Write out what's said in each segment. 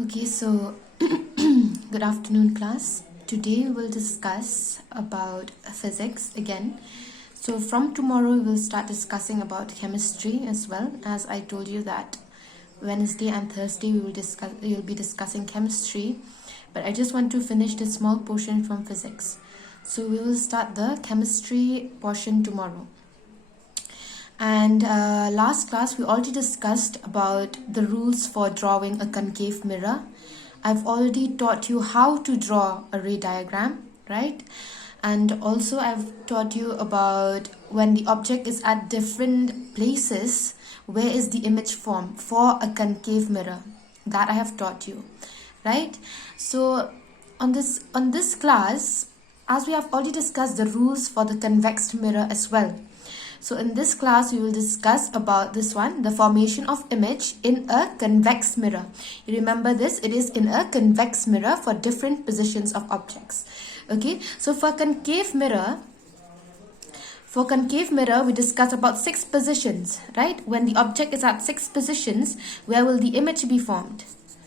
Okay, so good afternoon, class. Today we will discuss about physics again. So from tomorrow we will start discussing about chemistry as well. As I told you that Wednesday and Thursday we will be discussing chemistry, but I just want to finish this small portion from physics. So we will start the chemistry portion tomorrow. And last class we already discussed about the rules for drawing a concave mirror. I've already taught you how to draw a ray diagram, right? And also I've taught you about when the object is at different places, where is the image formed for a concave mirror. That I have taught you, right? So on this class, as we have already discussed the rules for the convex mirror as well. So in this class, we will discuss about this one, the formation of image in a convex mirror. You remember this, it is in a convex mirror for different positions of objects. Okay, so for concave mirror, we discuss about 6 positions, right? When the object is at 6 positions, where will the image be formed?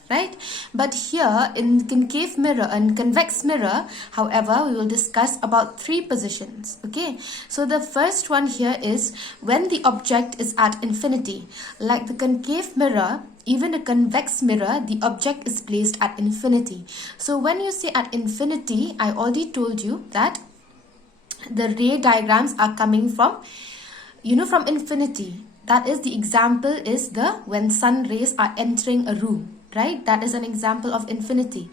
Right? But here in concave mirror and convex mirror, however, we will discuss about 3 positions. Okay, so the first one here is when the object is at infinity. Like the concave mirror, even a convex mirror, the object is placed at infinity. So when you say at infinity, I already told you that the ray diagrams are coming from, from infinity. That is, the example is when sun rays are entering a room. Right, that is an example of infinity.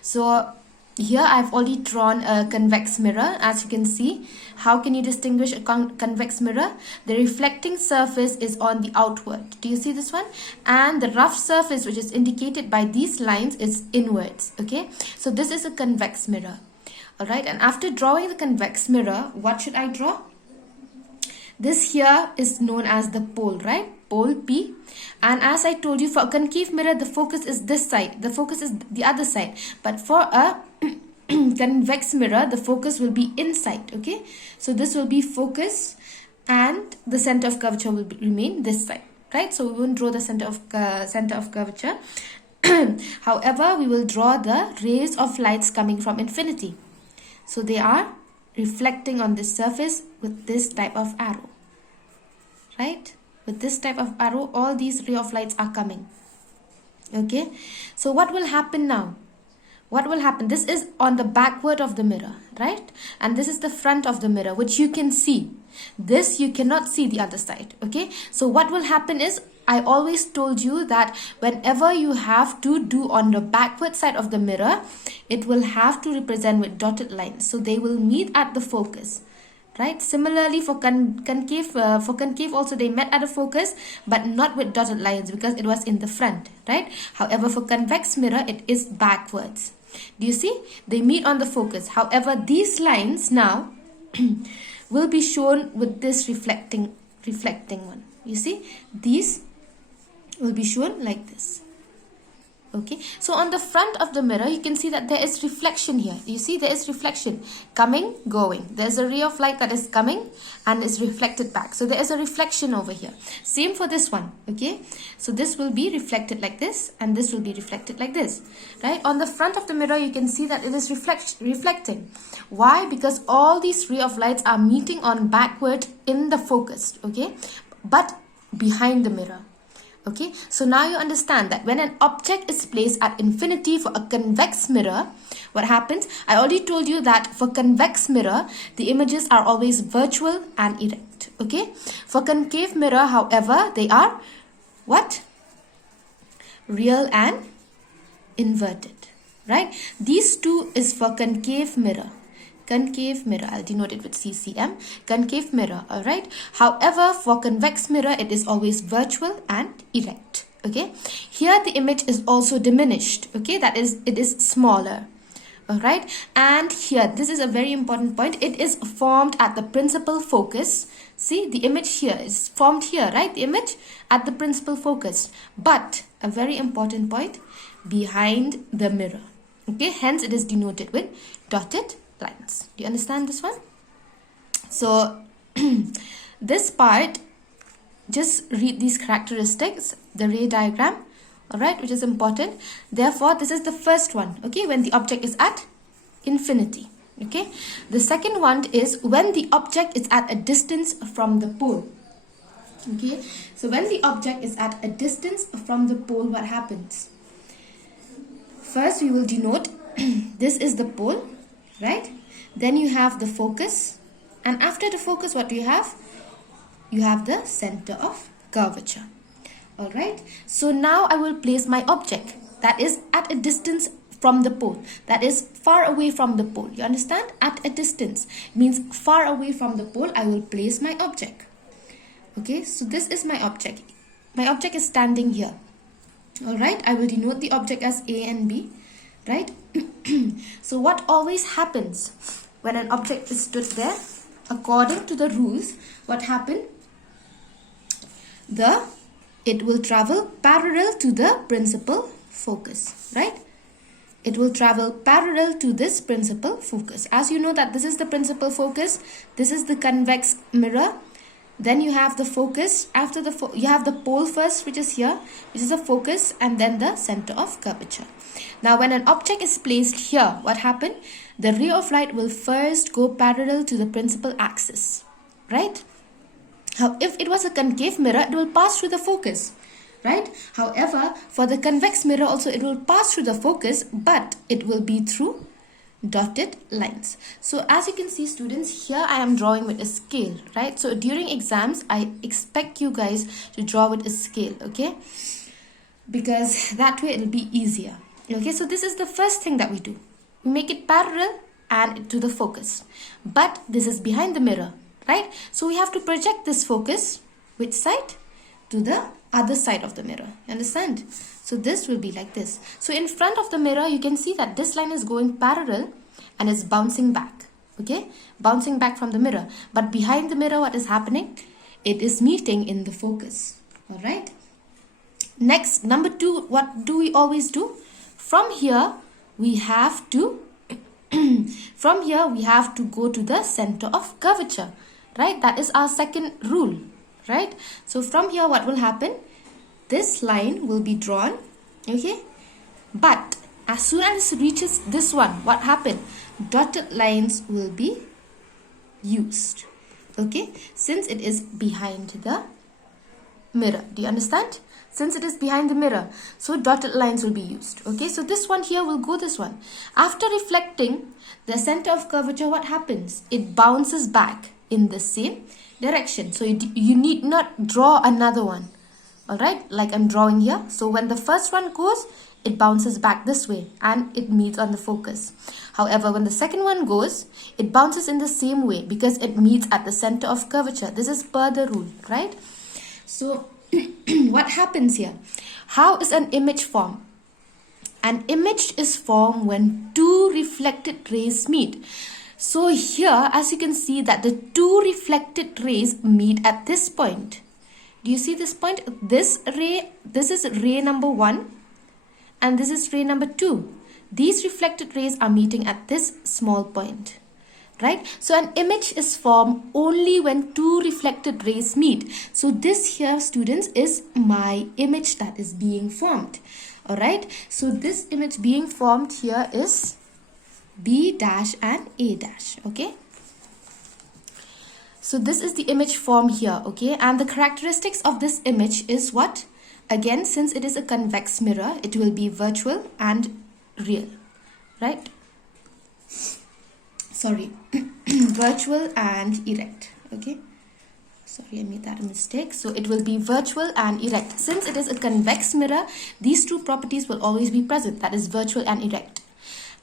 So here I've already drawn a convex mirror. As you can see, how can you distinguish a convex mirror? The reflecting surface is on the outward. Do you see this one? And the rough surface, which is indicated by these lines, is inwards. Okay, so this is a convex mirror. All right, and after drawing the convex mirror, what should I draw? This here is known as the pole, right? Pole P. And as I told you, for a concave mirror, the focus is this side. The focus is the other side. But for a convex mirror, the focus will be inside. Okay. So this will be focus and the center of curvature will remain this side. Right. So we won't draw the center of curvature. However, we will draw the rays of lights coming from infinity. So they are reflecting on this surface with this type of arrow. Right? With this type of arrow, all these ray of lights are coming. Okay, so what will happen now? What will happen? This is on the backward of the mirror, right? And this is the front of the mirror, which you can see. This you cannot see the other side. Okay, so what will happen is, I always told you that whenever you have to do on the backward side of the mirror, it will have to represent with dotted lines. So they will meet at the focus. Right. Similarly, for concave also they met at a focus, but not with dotted lines because it was in the front. Right. However, for convex mirror, it is backwards. Do you see? They meet on the focus. However, these lines now will be shown with this reflecting one. You see, these will be shown like this. Okay, so on the front of the mirror, you can see that there is reflection here. You see, there is reflection coming, going. There's a ray of light that is coming and is reflected back. So there is a reflection over here. Same for this one. Okay, so this will be reflected like this and this will be reflected like this. Right, on the front of the mirror, you can see that it is reflecting. Why? Because all these ray of lights are meeting on backward in the focus. Okay, but behind the mirror. Okay, so now you understand that when an object is placed at infinity for a convex mirror, what happens? I already told you that for convex mirror, the images are always virtual and erect. Okay, for concave mirror, however, they are what? Real and inverted. Right? These two is for concave mirror. Concave mirror, I'll denote it with CCM, concave mirror, alright. However, for convex mirror, it is always virtual and erect, okay. Here, the image is also diminished, okay, that is, it is smaller, alright. And here, this is a very important point, it is formed at the principal focus. See, the image here is formed here, right, the image at the principal focus. But, a very important point, behind the mirror, okay, hence it is denoted with dotted lines. Do you understand this one? So this part, just read these characteristics. The ray diagram all right, which is important. Therefore, this is the first one, okay, when the object is at infinity. Okay, the second one is when the object is at a distance from the pole. Okay, so when the object is at a distance from the pole, what happens? First, we will denote this is the pole, right? Then you have the focus, and after the focus, what do you have? You have the center of curvature. All right, so now I will place my object that is at a distance from the pole, that is far away from the pole. You understand? At a distance means far away from the pole. I will place my object. Okay, so this is my object. My object is standing here. All right, I will denote the object as A and B, right? So what always happens when an object is stood there? According to the rules, what happened? It will travel parallel to the principal focus, right? It will travel parallel to this principal focus. As you know that this is the principal focus, this is the convex mirror. Then you have the focus. After you have the pole first, which is here, which is the focus, and then the center of curvature. Now, when an object is placed here, what happened? The ray of light will first go parallel to the principal axis, right? Now, if it was a concave mirror, it will pass through the focus, right? However, for the convex mirror also, it will pass through the focus, but it will be through dotted lines. So as you can see, students, here I am drawing with a scale, right? So during exams, I expect you guys to draw with a scale, okay? Because that way it will be easier. Okay, so this is the first thing that we do. We make it parallel and to the focus. But this is behind the mirror, right? So we have to project this focus, which side? To the other side of the mirror. You understand? So this will be like this. So in front of the mirror, you can see that this line is going parallel and is bouncing back. Okay? Bouncing back from the mirror. But behind the mirror, what is happening? It is meeting in the focus. Alright? Next, number 2, what do we always do? From here, we have to go to the center of curvature. Right? That is our second rule. Right? So from here, what will happen? This line will be drawn. Okay? But as soon as it reaches this one, what happened? Dotted lines will be used. Okay? Since it is behind the mirror. Do you understand? Since it is behind the mirror, so dotted lines will be used. Okay? So this one here will go this one. After reflecting the center of curvature, what happens? It bounces back in the same direction. So you need not draw another one. Alright, like I'm drawing here. So when the first one goes, it bounces back this way and it meets on the focus. However, when the second one goes, it bounces in the same way because it meets at the center of curvature. This is per the rule, right? So what happens here? How is an image formed? An image is formed when two reflected rays meet. So here, as you can see that the two reflected rays meet at this point. Do you see this point? This is ray number 1 and this is ray number 2. These reflected rays are meeting at this small point. Right? So an image is formed only when two reflected rays meet. So this here, students, is my image that is being formed. Alright? So this image being formed here is B dash and A dash. Okay? So this is the image form here, okay? And the characteristics of this image is what? Again, since it is a convex mirror, it will be virtual and real, right? Sorry, virtual and erect, okay? Sorry, I made that a mistake. So it will be virtual and erect. Since it is a convex mirror, these two properties will always be present, that is virtual and erect.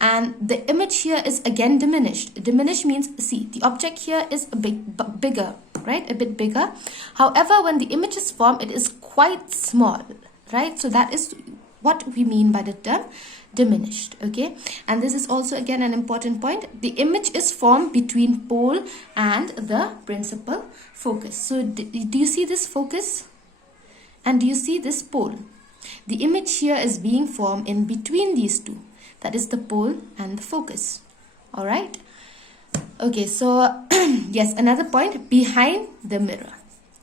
And the image here is again diminished. Diminished means, see, the object here is a bigger, right? A bit bigger. However, when the image is formed, it is quite small, right? So that is what we mean by the term diminished, okay? And this is also again an important point. The image is formed between pole and the principal focus. So do you see this focus? And do you see this pole? The image here is being formed in between these two. That is the pole and the focus. All right. Okay, so yes, another point, behind the mirror.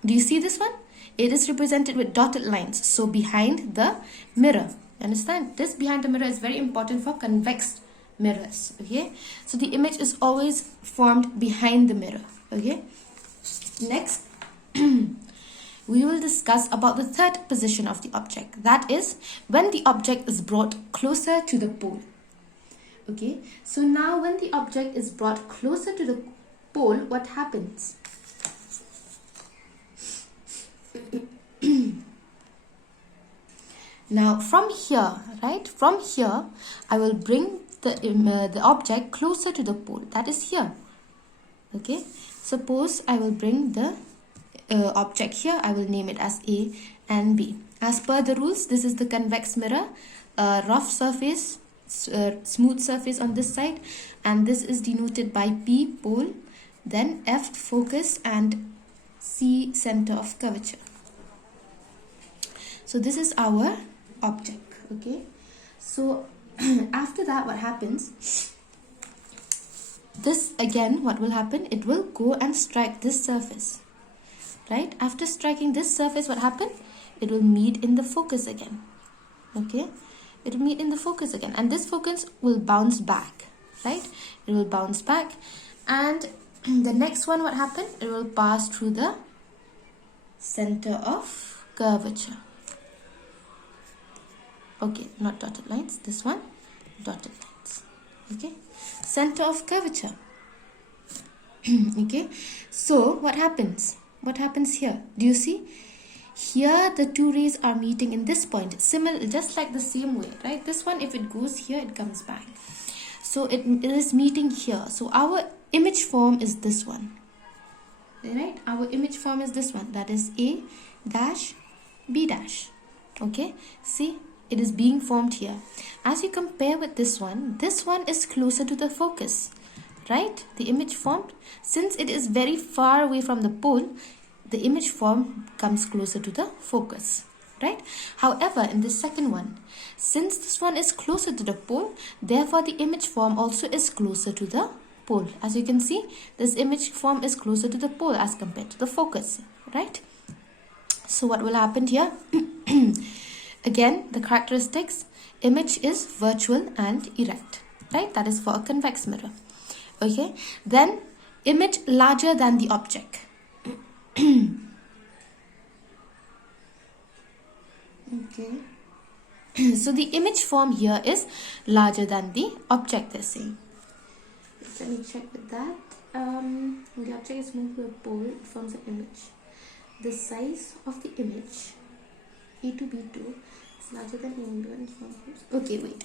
Do you see this one? it is represented with dotted lines, so behind the mirror. Understand? This behind the mirror is very important for convex mirrors. Okay, so the image is always formed behind the mirror. Okay, next we will discuss about the third position of the object, that is when the object is brought closer to the pole. Okay, so now when the object is brought closer to the pole, what happens? Now from here, right, from here I will bring the object closer to the pole, that is here. Okay, suppose I will bring the object here. I will name it as A and B. As per the rules, this is the convex mirror, rough surface, smooth surface on this side, and this is denoted by P, pole, then F, focus, and C, center of curvature. So this is our object. Okay, so after that, what happens? This again, what will happen? It will go and strike this surface. Right? After striking this surface, what happened? It will meet in the focus again. Okay? It will meet in the focus again. And this focus will bounce back. Right? It will bounce back. And the next one, what happened? It will pass through the center of curvature. Okay, not dotted lines. This one, dotted lines. Okay? Center of curvature. Okay? So, what happens? What happens here? Do you see? Here the two rays are meeting in this point. Similar, just like the same way, right? This one, if it goes here, it comes back. So it is meeting here. So our image form is this one. Right? Our image form is this one. That is A dash B dash. Okay? See? It is being formed here. As you compare with this one is closer to the focus. Right? The image formed, since it is very far away from the pole, the image form comes closer to the focus. Right? However, in the second one, since this one is closer to the pole, therefore the image form also is closer to the pole. As you can see, this image form is closer to the pole as compared to the focus. Right? So what will happen here? Again, the characteristics, image is virtual and erect. Right? That is for a convex mirror. Okay, then image larger than the object. Okay, so the image form here is larger than the object, they're saying. Let me check with that. When the object is moved to a pole, it forms an image. The size of the image, E to B2, is larger than E1. Okay, wait.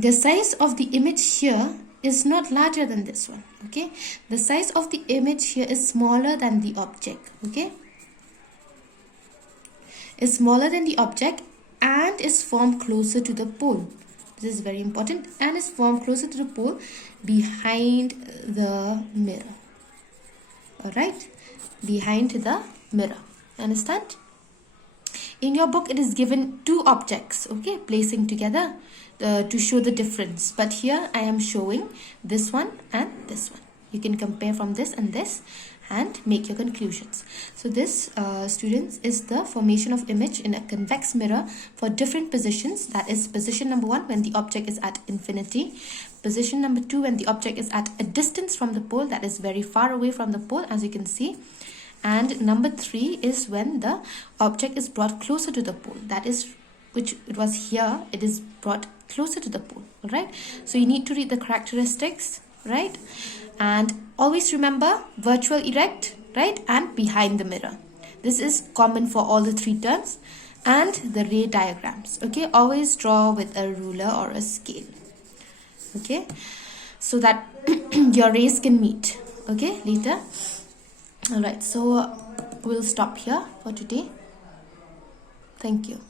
The size of the image here is not larger than this one. Okay, the size of the image here is smaller than the object. Okay, is smaller than the object and is formed closer to the pole. This is very important, and is formed closer to the pole behind the mirror. Alright, behind the mirror. Understand? In your book, it is given two objects, okay, placing together to show the difference. But here I am showing this one and this one. You can compare from this and this and make your conclusions. So this, students, is the formation of image in a convex mirror for different positions. That is position number 1 when the object is at infinity. Position number 2 when the object is at a distance from the pole, that is very far away from the pole, as you can see. And number 3 is when the object is brought closer to the pole, that is, which it was here, it is brought closer to the pole. All right, so you need to read the characteristics, right? And always remember virtual, erect, right, and behind the mirror. This is common for all the 3 terms. And the ray diagrams, okay, always draw with a ruler or a scale, okay, so that your rays can meet, okay, later. All right, so we'll stop here for today. Thank you.